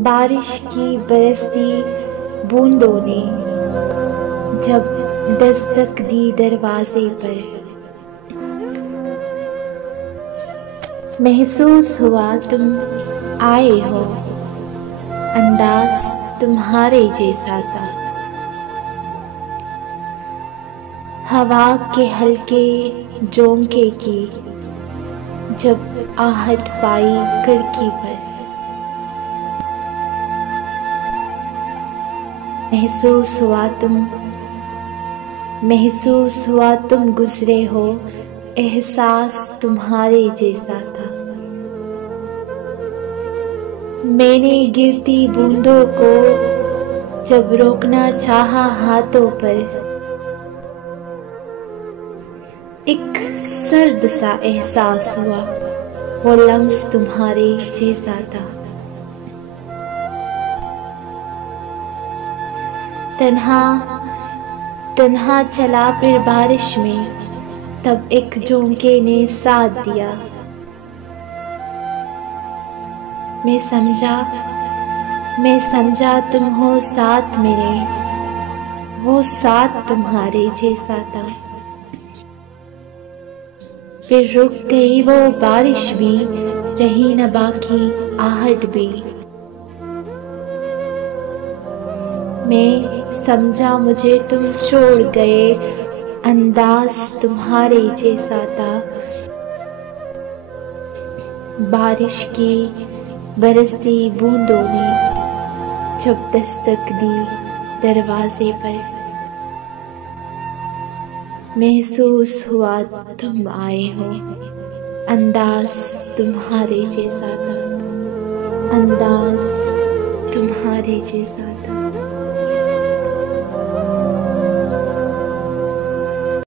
बारिश की बरसती बूंदों ने जब दस्तक दी दरवाजे पर, महसूस हुआ तुम आए हो, अंदाज तुम्हारे जैसा था। हवा के हल्के झोंके की जब आहट पाई खिड़की पर, महसूस हुआ तुम गुजरे हो, एहसास तुम्हारे जैसा था। मैंने गिरती बूंदों को जब रोकना चाहा हाथों पर, एक सर्द सा एहसास हुआ, वो लम्स तुम्हारे जैसा था। तन्हा चला फिर बारिश में, तब एक झोंके ने साथ दिया। मैं समझा तुम हो साथ मेरे, वो साथ तुम्हारे जैसा था। फिर रुक गई वो बारिश भी, रही न बाकी आहट भी। मैं समझा मुझे तुम छोड़ गए, अंदाज तुम्हारे जैसा था। बारिश की बरसती बूंदों ने जब दस्तक दी दरवाजे पर, महसूस हुआ तुम आए हो, अंदाज तुम्हारे जैसा था, अंदाज तुम्हारे जैसा था।